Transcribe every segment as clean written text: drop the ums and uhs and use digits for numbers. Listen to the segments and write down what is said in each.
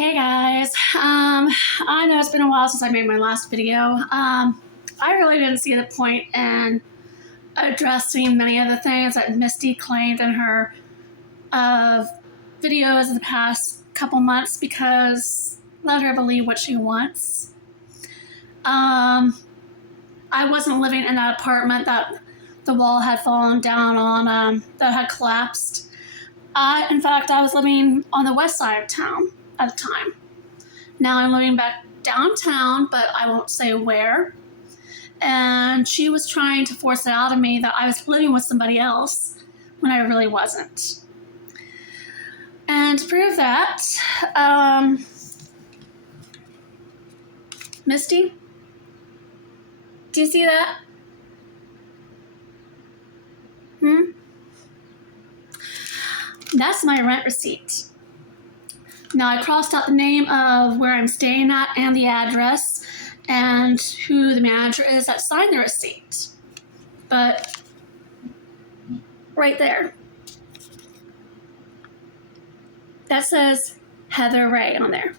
Hey guys, I know it's been a while since I made my last video. I really didn't see the point in addressing many of the things that Misty claimed in her videos in the past couple months because let her believe what she wants. I wasn't living in that apartment that the wall had fallen down on, that had collapsed. In fact, I was living on the west side of town at the time. Now I'm living back downtown, but I won't say where. And she was trying to force it out of me that I was living with somebody else when I really wasn't. And to prove that, Misty, do you see that? That's my rent receipt. Now I crossed out the name of where I'm staying at and the address and who the manager is that signed the receipt. But right there, that says Heather Ray on there.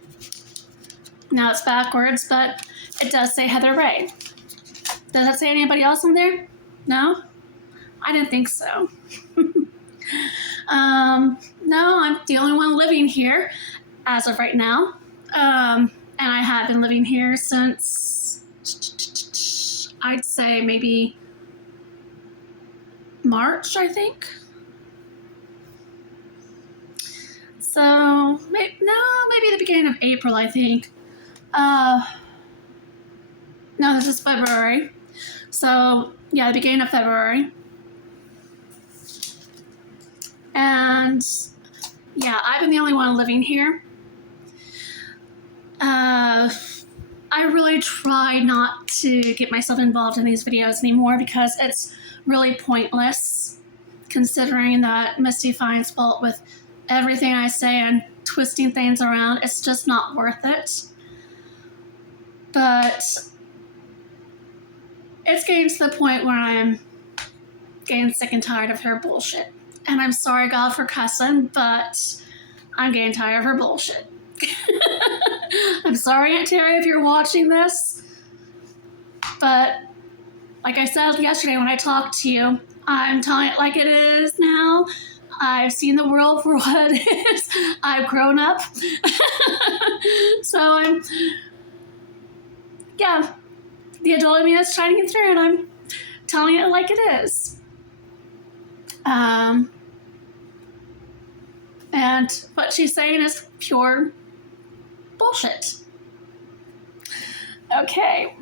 Now it's backwards, but it does say Heather Ray. Does that say anybody else on there? No? I didn't think so. No, I'm the only one living here as of right now. And I have been living here since, I'd say maybe March, I think. So, maybe the beginning of April, I think. No, this is February. So, yeah, the beginning of February. And yeah, I've been the only one living here. I really try not to get myself involved in these videos anymore because it's really pointless, considering that Misty finds fault with everything I say and twisting things around. It's just not worth it. But it's getting to the point where I'm getting sick and tired of her bullshit. And I'm sorry, God, for cussing, but I'm getting tired of her bullshit. I'm sorry, Aunt Terry, if you're watching this. But like I said yesterday when I talked to you, I'm telling it like it is now. I've seen the world for what it is. I've grown up. So the adult in me is shining through, and I'm telling it like it is. And what she's saying is pure bullshit. Okay.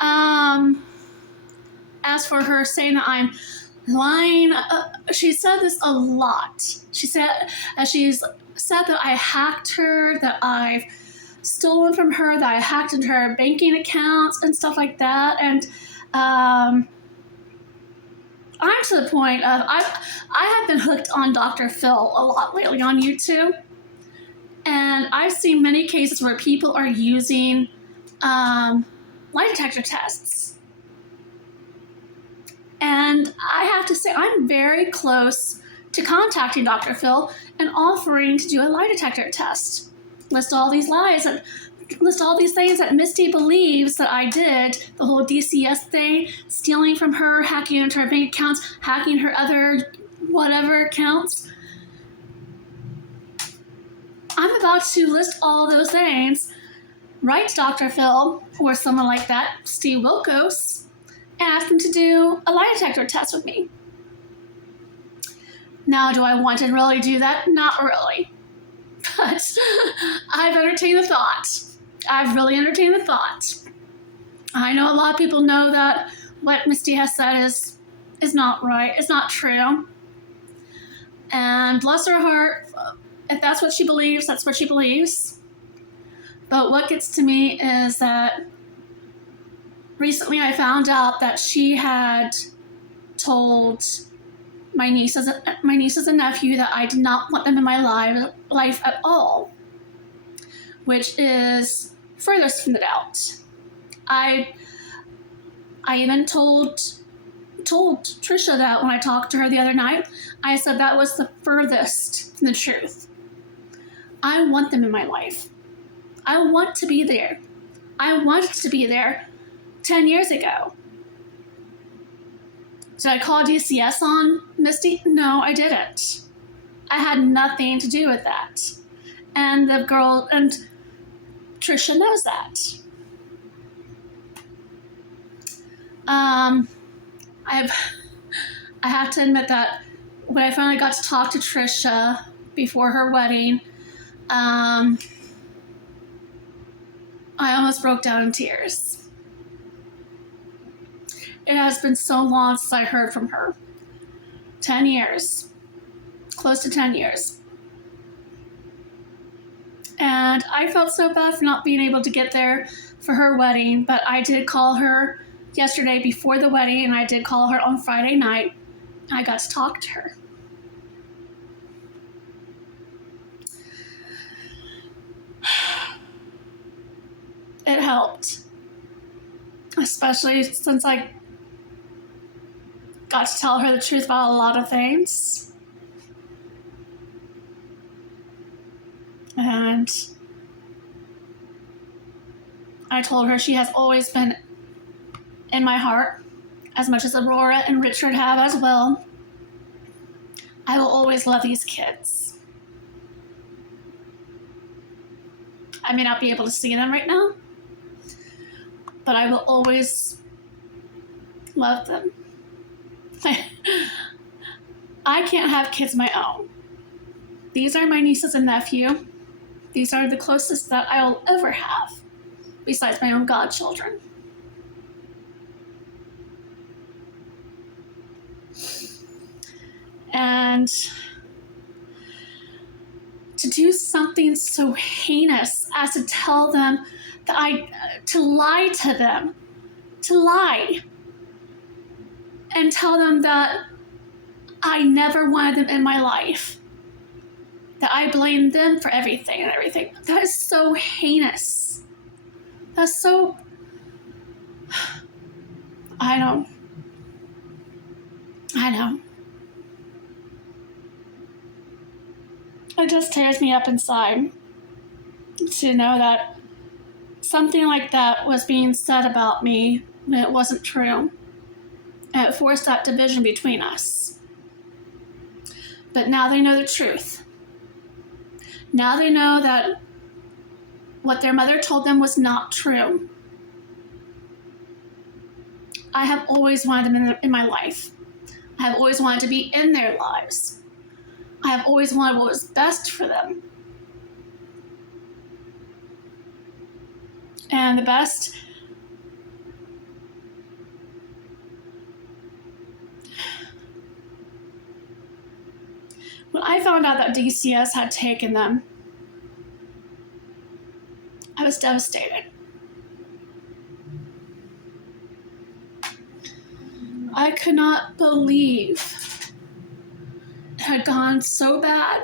As for her saying that I'm lying, she said this a lot. She's said that I hacked her, that I've stolen from her, that I hacked into her banking accounts and stuff like that. And I'm to the point of, I have been hooked on Dr. Phil a lot lately on YouTube. And I've seen many cases where people are using lie detector tests. And I have to say, I'm very close to contacting Dr. Phil and offering to do a lie detector test. List all these lies and list all these things that Misty believes that I did, the whole DCS thing, stealing from her, hacking into her bank accounts, hacking her other whatever accounts. I'm about to list all those things, write to Dr. Phil or someone like that, Steve Wilkos, and ask him to do a lie detector test with me. Now, do I want to really do that? Not really. But I've entertained the thought. I've really entertained the thought. I know a lot of people know that what Misty has said is not right. It's not true. And bless her heart, if that's what she believes, that's what she believes. But what gets to me is that recently I found out that she had told my nieces and nephew that I did not want them in my life at all, which is furthest from the doubt. I even told Trisha that when I talked to her the other night. I said that was the furthest from the truth. I want them in my life. I want to be there. I wanted to be there 10 years ago. Did I call DCS on Misty? No, I didn't. I had nothing to do with that. And the girl, and Trisha knows that. I have to admit that when I finally got to talk to Trisha before her wedding, I almost broke down in tears. It has been so long since I heard from her. 10 years. Close to 10 years. And I felt so bad for not being able to get there for her wedding, but I did call her yesterday before the wedding, and I did call her on Friday night. I got to talk to her. It helped, especially since I got to tell her the truth about a lot of things. And I told her she has always been in my heart, as much as Aurora and Richard have as well. I will always love these kids. I may not be able to see them right now, but I will always love them. I can't have kids of my own. These are my nieces and nephew. These are the closest that I'll ever have, besides my own godchildren. And to do something so heinous as to tell them that to lie to them, to lie, and tell them that I never wanted them in my life, that I blamed them for everything and everything. That is so heinous. That's so, I know. It just tears me up inside to know that something like that was being said about me when it wasn't true. And it forced that division between us. But now they know the truth. Now they know that what their mother told them was not true. I have always wanted them in my life. I have always wanted to be in their lives. I have always wanted what was best for them. And the best, when I found out that DCS had taken them, I was devastated. I could not believe it had gone so bad.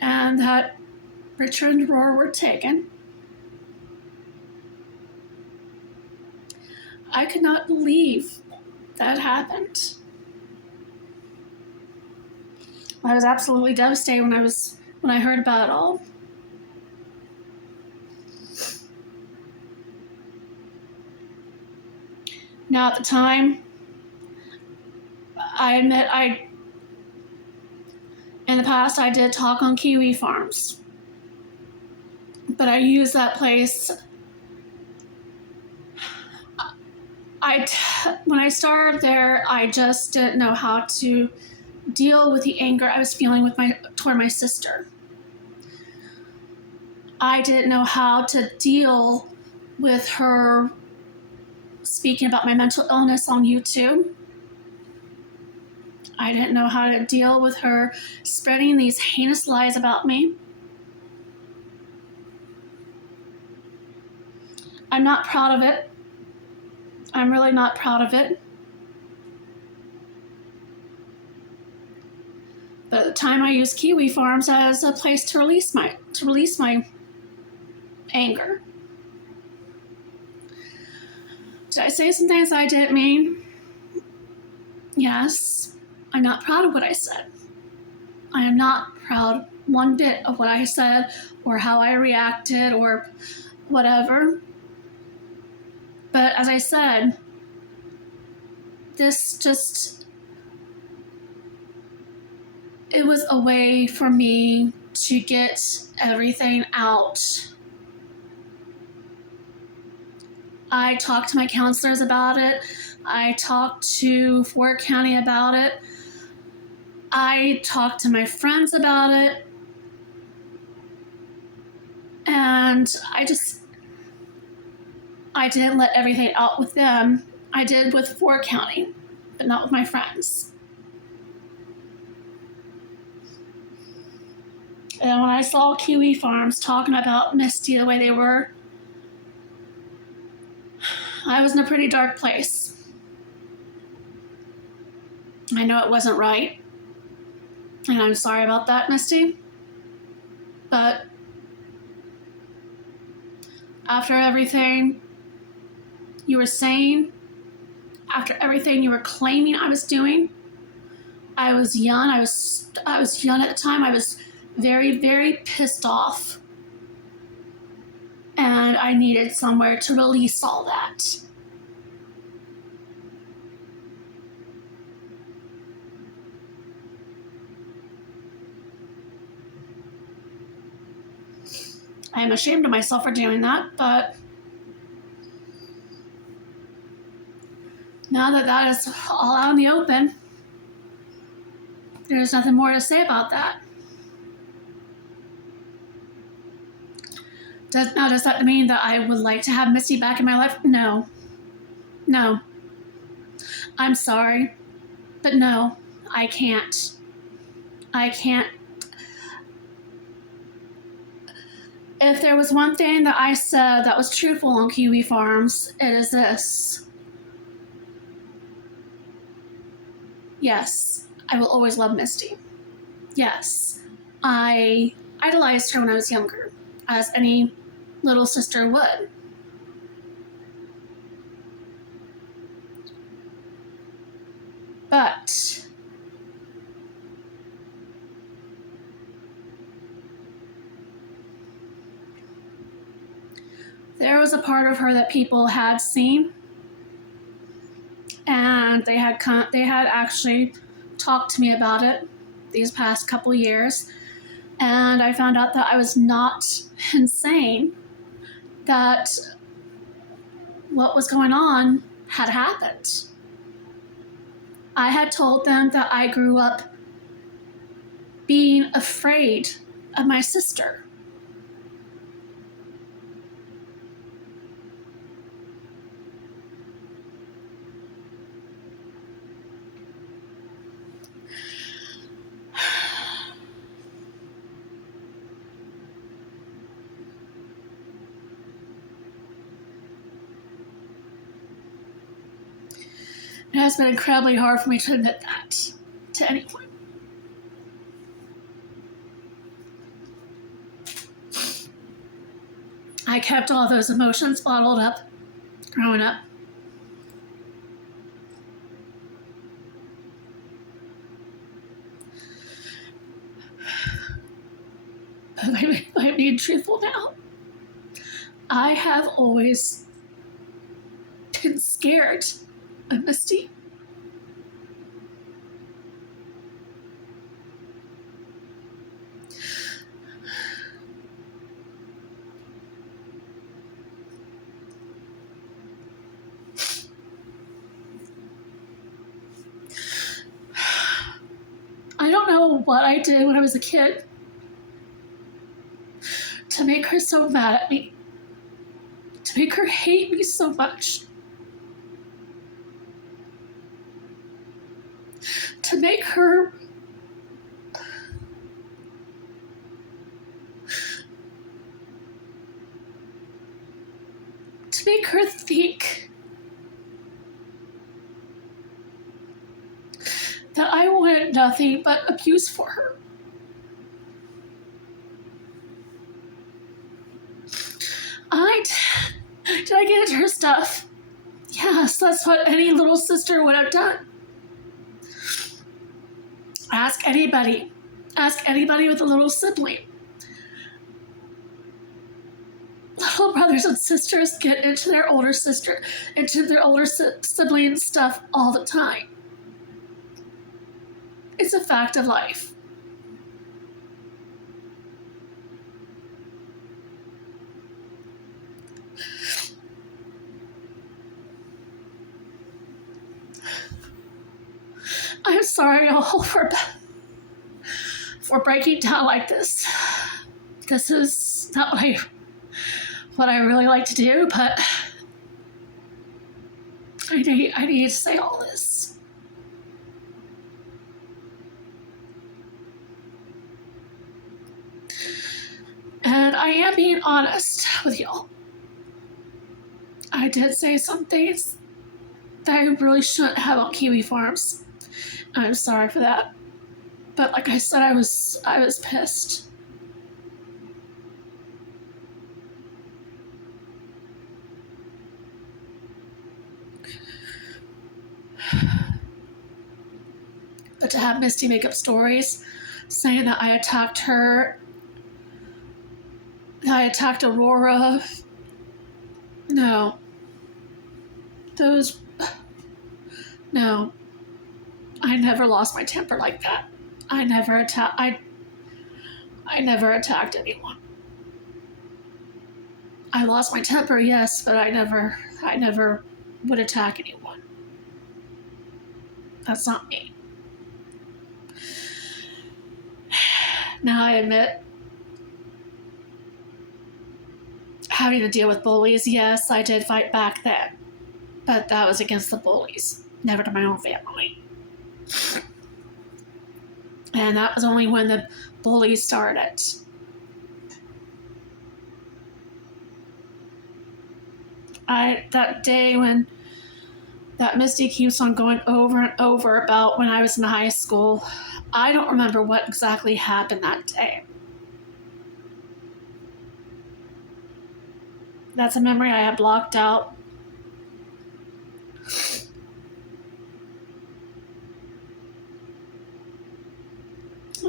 And that Richard and Aurora were taken. I could not believe that happened. I was absolutely devastated when I heard about it all. Now at the time, I admit in the past I did talk on Kiwi Farms, but I used that place. When I started there, I just didn't know how to deal with the anger I was feeling toward my sister. I didn't know how to deal with her speaking about my mental illness on YouTube. I didn't know how to deal with her spreading these heinous lies about me. I'm not proud of it. I'm really not proud of it. But at the time I used Kiwi Farms as a place to release my anger. Did I say some things I didn't mean? Yes, I'm not proud of what I said. I am not proud one bit of what I said or how I reacted or whatever. But as I said, it was a way for me to get everything out. I talked to my counselors about it. I talked to Fort County about it. I talked to my friends about it. And I didn't let everything out with them. I did with Fort County, but not with my friends. And when I saw Kiwi Farms talking about Misty the way they were, I was in a pretty dark place. I know it wasn't right. And I'm sorry about that, Misty. But after everything you were saying, after everything you were claiming I was doing, I was young. I was young at the time. I was very, very pissed off. And I needed somewhere to release all that. I am ashamed of myself for doing that, but now that that is all out in the open, there's nothing more to say about that. Does that mean that I would like to have Misty back in my life? No. No. I'm sorry, but no, I can't. I can't. If there was one thing that I said that was truthful on Kiwi Farms, it is this. Yes, I will always love Misty. Yes, I idolized her when I was younger, as any little sister would. But there was a part of her that people had seen, and they had actually talked to me about it these past couple years, and I found out that I was not insane, that what was going on had happened. I had told them that I grew up being afraid of my sister. It has been incredibly hard for me to admit that to anyone. I kept all those emotions bottled up growing up. But I'm being truthful now. I have always been scared of Misty. I don't know what I did when I was a kid to make her so mad at me, to make her hate me so much, to make her think that I wanted nothing but abuse for her. Did I get into her stuff? Yes, that's what any little sister would have done. Ask anybody. Ask anybody with a little sibling. Little brothers and sisters get into their older sibling stuff all the time. It's a fact of life. I'm sorry all for breaking down like this. This is not what I really like to do, but I need to say all this. And I am being honest with y'all. I did say some things that I really shouldn't have on Kiwi Farms. I'm sorry for that. But like I said, I was pissed. But to have Misty make up stories saying that I attacked her, that I attacked Aurora, no. No. I never lost my temper like that. I never attacked anyone. I lost my temper, yes, but I never would attack anyone. That's not me. Now I admit, having to deal with bullies, yes, I did fight back then. But that was against the bullies, never to my own family. And that was only when the bullies started. That day when that Misty keeps on going over and over about when I was in high school, I don't remember what exactly happened that day. That's a memory I have blocked out.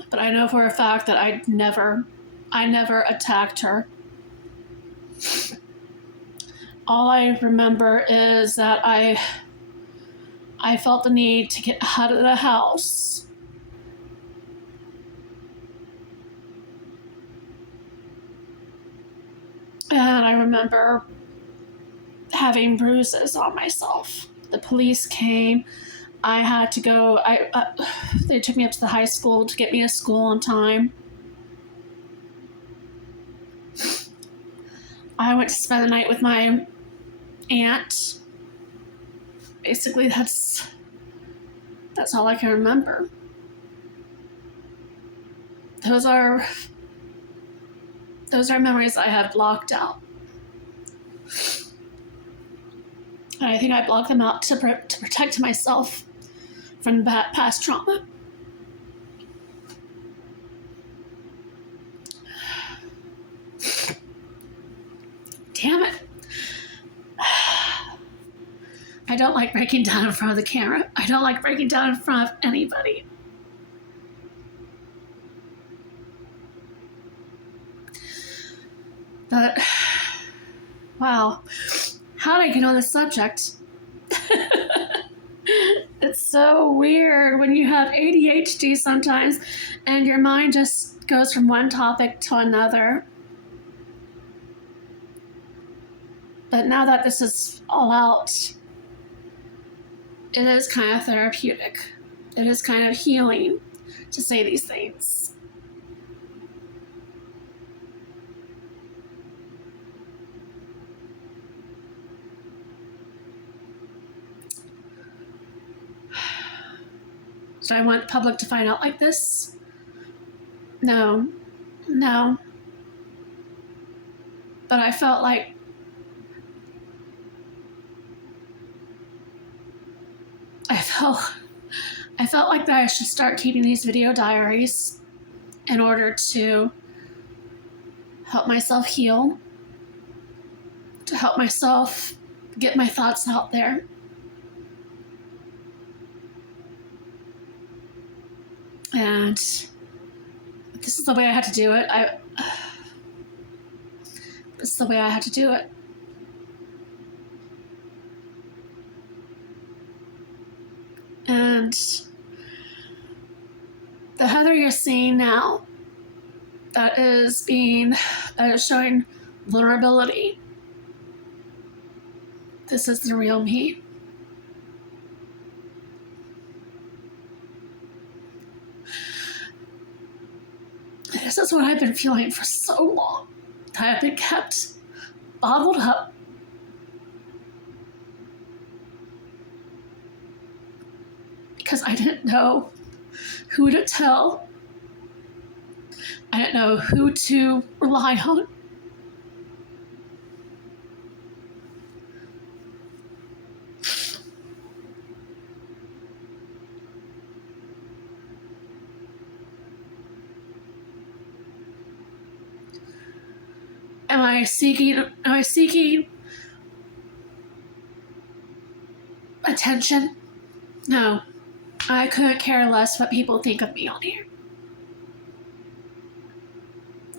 But I know for a fact that I never attacked her. All I remember is that I felt the need to get out of the house. And I remember having bruises on myself. The police came. I had to go. They took me up to the high school to get me to school on time. I went to spend the night with my aunt. Basically, that's all I can remember. Those are memories I have blocked out. And I think I blocked them out to protect myself from past trauma. Damn it. I don't like breaking down in front of the camera. I don't like breaking down in front of anybody. But, wow. How did I get on this subject? It's so weird when you have ADHD sometimes and your mind just goes from one topic to another. But now that this is all out, it is kind of therapeutic. It is kind of healing to say these things. Do I want public to find out like this? No. But I felt like that I should start keeping these video diaries in order to help myself heal, to help myself get my thoughts out there. And this is the way I had to do it. This is the way I had to do it. And the Heather you're seeing now, that is showing vulnerability. This is the real me. This is what I've been feeling for so long. I have been kept bottled up. Because I didn't know who to tell. I didn't know who to rely on. Am I seeking attention? No. I couldn't care less what people think of me on here.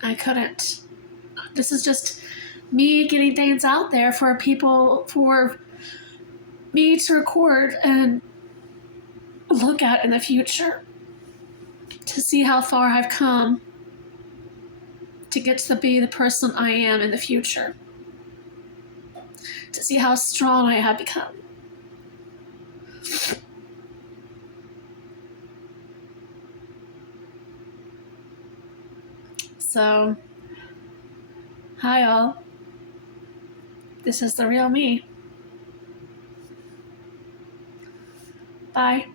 I couldn't. This is just me getting things out there for me to record and look at in the future, to see how far I've come to get to be the person I am in the future, to see how strong I have become. So, hi all. This is the real me. Bye.